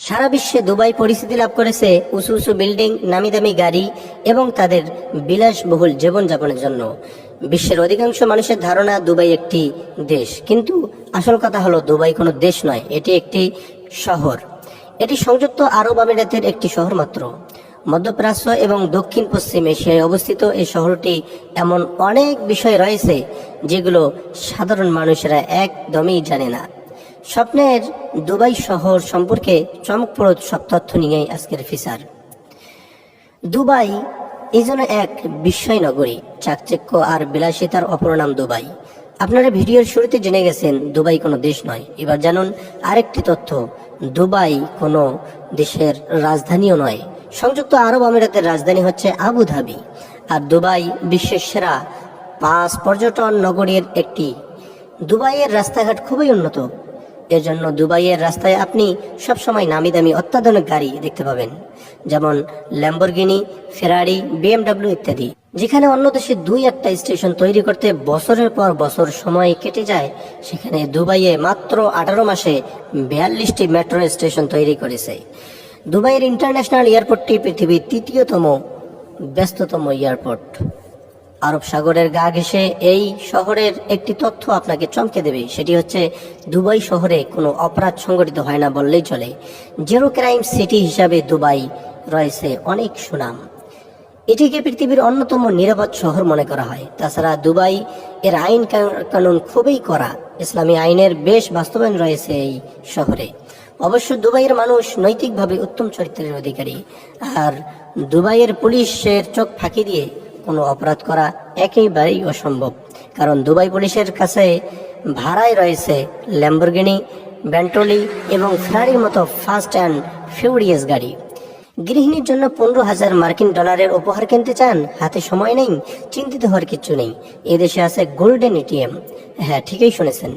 সারা বিশ্বে দুবাই পরিচিতি লাভ করেছে উঁচু উঁচু বিল্ডিং, নামি দামি গাড়ি এবং তাদের বিলাসবহুল জীবনযাপনের জন্য। বিশ্বের অধিকাংশ মানুষের ধারণা দুবাই একটি দেশ, কিন্তু আসল কথা হলো দুবাই কোনো দেশ নয়, এটি একটি শহর। এটি সংযুক্ত আরব আমিরাতের একটি শহর মাত্র। মধ্যপ্রাচ্য এবং দক্ষিণ পশ্চিম এশিয়ায় অবস্থিত এই শহরটি এমন অনেক বিষয় রয়েছে যেগুলো সাধারণ মানুষেরা একদমই জানে না। স্বপ্নের দুবাই শহর সম্পর্কে চমকপ্রদ সব তথ্য নিয়ে আজকের ফিচার। দুবাই এই জন্য এক বিস্ময় নগরী, চাকচিক্য আর বিলাসিতার অপর নাম দুবাই। আপনারা ভিডিওর শুরুতে জেনে গেছেন দুবাই কোনো দেশ নয়। এবার জানুন আরেকটি তথ্য, দুবাই কোনো দেশের রাজধানীও নয়। সংযুক্ত আরব আমিরাতের রাজধানী হচ্ছে আবু ধাবি, আর দুবাই বিশ্বের সেরা 5 পর্যটন নগরীর একটি। দুবাইয়ের রাস্তাঘাট খুবই উন্নত, এর জন্য দুবাইয়ের রাস্তায় আপনি সবসময় নামি দামি অত্যাধুনিক গাড়ি দেখতে পাবেন, যেমন ল্যাম্বরগিনি, ফেরারি, বিএমডব্লিউ ইত্যাদি। যেখানে অন্য দেশে 2-1টা স্টেশন তৈরি করতে বছরের পর বছর সময় কেটে যায়, সেখানে দুবাইয়ে মাত্র 18 মাসে 42টি মেট্রো স্টেশন তৈরি করেছে। দুবাইয়ের ইন্টারন্যাশনাল এয়ারপোর্টটি পৃথিবীর 3য়তম ব্যস্ততম এয়ারপোর্ট। আরব সাগরের গা ঘেঁষে এই শহরের একটি তথ্য আপনাকে চমকে দেবে, সেটি হচ্ছে দুবাই শহরে কোনো অপরাধ সংগঠিত হয় না বললেই চলে। জিরো ক্রাইম সিটি হিসাবে দুবাই রয়েছে অনেক সুনাম। এটিকে পৃথিবীর অন্যতম নিরাপদ শহর মনে করা হয়। তাছাড়া দুবাই এর আইন কানুন খুবই কড়া, ইসলামী আইনের বেশ বাস্তবায়ন রয়েছে এই শহরে। অবশ্য দুবাইয়ের মানুষ নৈতিকভাবে উত্তম চরিত্রের অধিকারী, আর দুবাইয়ের পুলিশের চোখ ফাঁকি দিয়ে কোনো অপরাধ করা একেবারেই অসম্ভব, কারণ দুবাই পুলিশের কাছে ভাড়ায় রয়েছে ল্যাম্বরগিনি, বেন্টলি এবং ফেরারির মতো ফাস্ট অ্যান্ড ফিউরিয়াস গাড়ি। গৃহিণীর জন্য 15,000 মার্কিন ডলারের উপহার কিনতে চান, হাতে সময় নেই, চিন্তিত হওয়ার কিছু নেই। এদেশে আছে গোল্ডেন এটিএম। হ্যাঁ, ঠিকই শুনেছেন,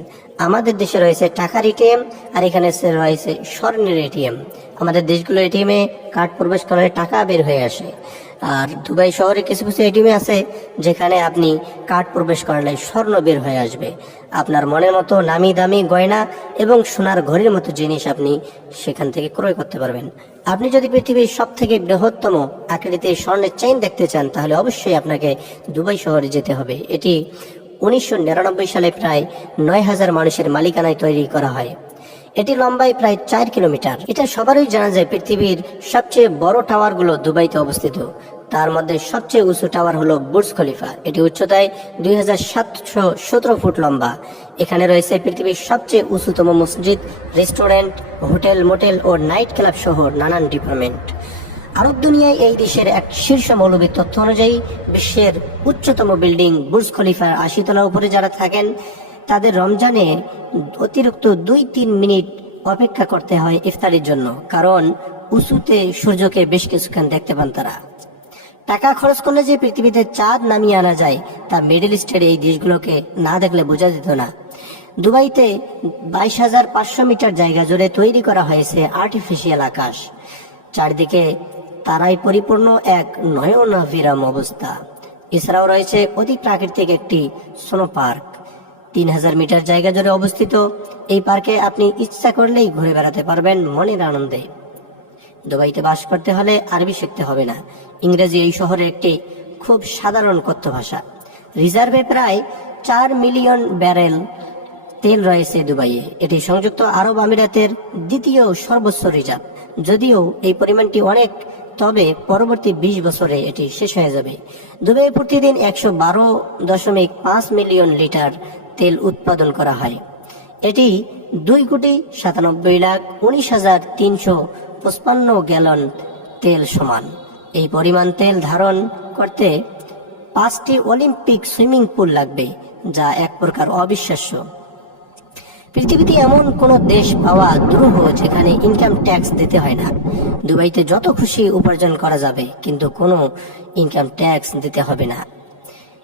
আমাদের দেশে রয়েছে টাকার এটিএম, আর এখানে রয়েছে স্বর্ণের এটিএম। আমাদের দেশগুলোর এটিএমে কার্ড প্রবেশ করলে টাকা বের হয়ে আসে, আর দুবাই শহরে কিছু কিছু এটিএমে আছে যেখানে আপনি কার্ড প্রবেশ করলে স্বর্ণ বের হয়ে আসবে। আপনার মনের মতো নামি দামি গয়না এবং সোনার ঘড়ির মতো জিনিস আপনি সেখান থেকে ক্রয় করতে পারবেন। আপনি যদি পৃথিবীর সব থেকে বৃহত্তম আকৃতির স্বর্ণের চেইন দেখতে চান, তাহলে অবশ্যই আপনাকে দুবাই শহরে যেতে হবে। এটি 1999 সালে প্রায় 9,000 মানুষের মালিকানায় তৈরি করা হয়। এটি লম্বায় প্রায় 4 কিলোমিটার। এটা সবারই জানা যায়, পৃথিবীর সবচেয়ে বড় টাওয়ারগুলো দুবাইতে অবস্থিত। তার মধ্যে সবচেয়ে উঁচু টাওয়ার হলো বুর্জ খলিফা। এটি উচ্চতায় 2717 ফুট লম্বা। এখানে রয়েছে পৃথিবীর সবচেয়ে উঁচুতম মসজিদ, রেস্টুরেন্ট, হোটেল, মোটেল ও নাইট ক্লাব সহ নানান ডিপার্টমেন্ট। আরব দুনিয়ায় এই দেশের এক শীর্ষ মৌলবীর তথ্য অনুযায়ী বিশ্বের উচ্চতম বিল্ডিং বুর্জ খলিফার 80 তলা উপরে যারা থাকেন, তাদের রমজানে অতিরিক্ত 2-3 মিনিট অপেক্ষা করতে হয় ইফতারির জন্য, কারণ উঁচুতে সূর্যকে বেশ কিছুক্ষণ দেখতে পান তারা। টাকা খরচ করলে যে পৃথিবীতে চাঁদ নামিয়ে আনা যায়, তা মিডল ইস্টের এই দেশগুলোকে না দেখলে বোঝা যেত না। দুবাইতে 22,500 মিটার জায়গা জুড়ে তৈরি করা হয়েছে আর্টিফিশিয়াল আকাশ। চারদিকে তারাই পরিপূর্ণ এক নয়নাভিরাম অবস্থা। এছাড়াও রয়েছে অতি প্রাকৃতিক একটি স্নো পার্ক। 3,000 মিটার জায়গা জুড়ে অবস্থিত এই পার্কে আপনি ইচ্ছা করলেই ঘুরে বেড়াতে পারবেন মনের আনন্দে। দুবাইতে বাস করতে হলে আরবি শিখতে হবে না। ইংরেজি এই শহরের একটি খুব সাধারণ কথ্য ভাষা। রিজার্ভে প্রায় 4 মিলিয়ন ব্যারেল তেল রয়েছে দুবাইয়ে। এটি সংযুক্ত আরব আমিরাতের দ্বিতীয় সর্বোচ্চ রিজার্ভ। যদিও এই পরিমাণটি অনেক, তবে পরবর্তী 20 বছরে এটি শেষ হয়ে যাবে। দুবাই প্রতিদিন 112.5 মিলিয়ন লিটার তেল উৎপাদন করা হয়। এটি 2,97,19,355 গ্যালন তেল সমান। এই পরিমাণ তেল ধারণ করতে 5টি অলিম্পিক সুইমিং পুল লাগবে, যা এক প্রকার অবিশ্বাস্য। পৃথিবীতে এমন কোন দেশ পাওয়া দুরূহ যেখানে ইনকাম ট্যাক্স দিতে হয় না। দুবাইতে যত খুশি উপার্জন করা যাবে, কিন্তু কোনো ইনকাম ট্যাক্স দিতে হবে না।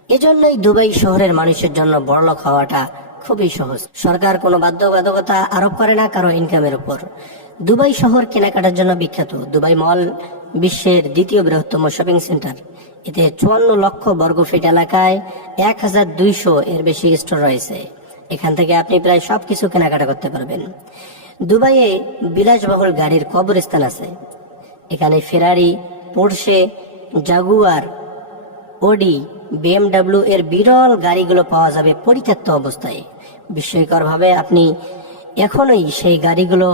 এজন্যই দুবাই শহরের মানুষের জন্য বড়লোক হওয়াটা খুবই সহজ। সরকার কোনো বাধ্যবাধকতা আরোপ করে না কারো ইনকামের উপর। দুবাই শহর কেনাকাটার জন্য বিখ্যাত। দুবাই মল বিশ্বের দ্বিতীয় বৃহত্তম শপিং সেন্টার। এতে 54 লক্ষ বর্গফিট এলাকায় 1,200 এর বেশি স্টোর রয়েছে। এখান থেকে আপনি প্রায় সবকিছু কেনাকাটা করতে পারবেন। দুবাইয়ে বিলাসবহুল গাড়ির কবরস্থান আছে। এখানে ফেরারি, পোর্শে, জাগুয়ার, ওডি, বিএমডব্লিউ এর বিরল গাড়িগুলো পাওয়া যাবে পরিত্যক্ত অবস্থায়। বিস্ময়করভাবে আপনি এখনোই সেই গাড়িগুলো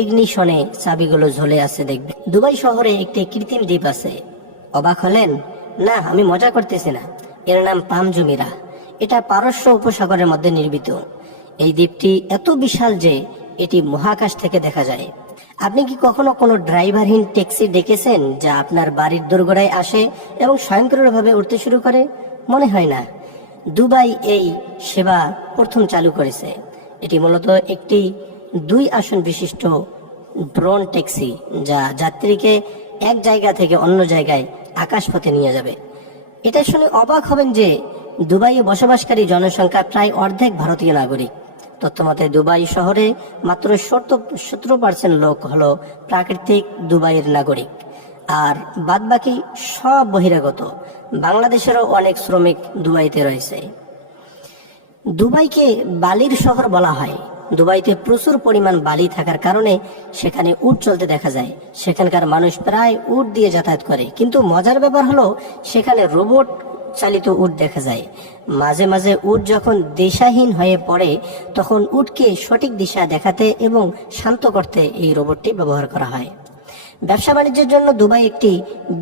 ইগনিশনে চাবিগুলো ঝুলে আছে দেখবেন। দুবাই শহরে একটি কৃত্রিম দ্বীপ আছে। অবাক হলেন? না, আমি মজা করতেছি না। এর নাম পাম জুমিরা। এটা পারস্য উপসাগরের মধ্যে নির্মিত। এই দ্বীপটি এত বিশাল যে এটি মহাকাশ থেকে দেখা যায়। আপনি কি কখনো কোনো ড্রাইভারহীন ট্যাক্সি দেখেছেন যা আপনার বাড়ির দোরগোড়ায় আসে এবং স্বয়ংক্রিয়ভাবে উঠতে শুরু করে? মনে হয় না। দুবাই এই সেবা প্রথম চালু করেছে। এটি মূলত একটি 2 আসন বিশিষ্ট ড্রোন ট্যাক্সি যা যাত্রীকে এক জায়গা থেকে অন্য জায়গায় আকাশপথে নিয়ে যাবে। এটা শুনে অবাক হবেন যে দুবাইয়ে বসবাসকারী জনসংখ্যা প্রায় অর্ধেক ভারতীয় নাগরিক। তথ্যমতে দুবাই শহরে মাত্র 17% লোক হলো প্রাকৃতিক দুবাইয়ের নাগরিক, আর বাদবাকি সব বহিরাগত। বাংলাদেশেরও অনেক শ্রমিক দুবাইতে রয়েছে। দুবাইকে বালির শহর বলা হয়। দুবাইতে প্রচুর পরিমাণ বালি থাকার কারণে সেখানে উট চলতে দেখা যায়। সেখানকার মানুষ প্রায় উট দিয়ে যাতায়াত করে। কিন্তু মজার ব্যাপার হলো সেখানে রোবট চালিত উট দেখা যায়। মাঝে মাঝে উট যখন দিশাহীন হয়ে পড়ে তখন উটকে সঠিক দিশা দেখাতে এবং শান্ত করতে এই রোবটটি ব্যবহার করা হয়। ব্যবসা বাণিজ্যের জন্য দুবাই একটি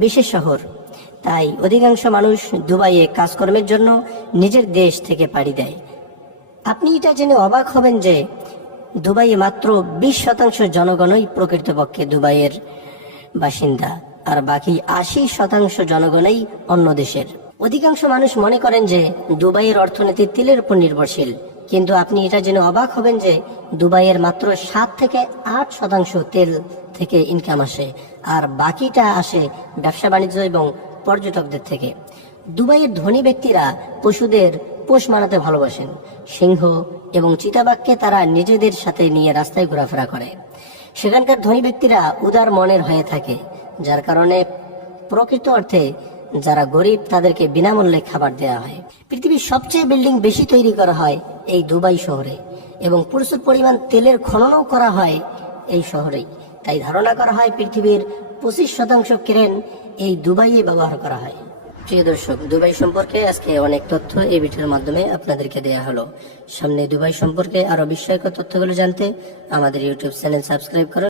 বিশেষ শহর। তাই অধিকাংশ মানুষ দুবাইয়ে কাজকর্মের জন্য নিজের দেশ থেকে পাড়ি দেয়। আপনি এটা জেনে অবাক হবেন যে দুবাইয়ে মাত্র 20% জনগণই প্রকৃতপক্ষে দুবাইয়ের বাসিন্দা, আর বাকি 80% জনগণই অন্য দেশের। অধিকাংশ মানুষ মনে করেন যে দুবাইয়ের অর্থনীতি তেলের উপর নির্ভরশীল, কিন্তু আপনি এটা জেনে অবাক হবেন যে দুবাইয়ের মাত্র 7 থেকে 8% তেল থেকে ইনকাম আসে, আর বাকিটা আসে ব্যবসা বাণিজ্য এবং পর্যটকদের থেকে। দুবাইয়ের ধনী ব্যক্তিরা পশুদের পোষ মানাতে ভালোবাসেন। সিংহ এবং চিতাবাঘকে তারা নিজেদের সাথে নিয়ে রাস্তায় ঘোরাফেরা করে। সেখানকার ধনী ব্যক্তিরা উদার মনের হয়ে থাকে, যার কারণে প্রকৃত অর্থে যারা গরিব তাদেরকে বিনামূল্যে খাবার দেওয়া হয়। পৃথিবীর সবচেয়ে বিল্ডিং বেশি তৈরি করা হয় এই দুবাই শহরে, এবং প্রচুর পরিমাণ তেলের খননও করা হয় এই শহরেই। তাই ধারণা করা হয় পৃথিবীর 25% ক্রেন এই দুবাইয়ে ব্যবহার করা হয়। প্রিয় দর্শক, দুবাই সম্পর্কে আজকে অনেক তথ্য এই ভিডিওর মাধ্যমে আপনাদেরকে দেয়া হলো। সামনে দুবাই সম্পর্কে আরো বিস্ময়কর তথ্যগুলো জানতে আমাদের ইউটিউব চ্যানেল সাবস্ক্রাইব করুন।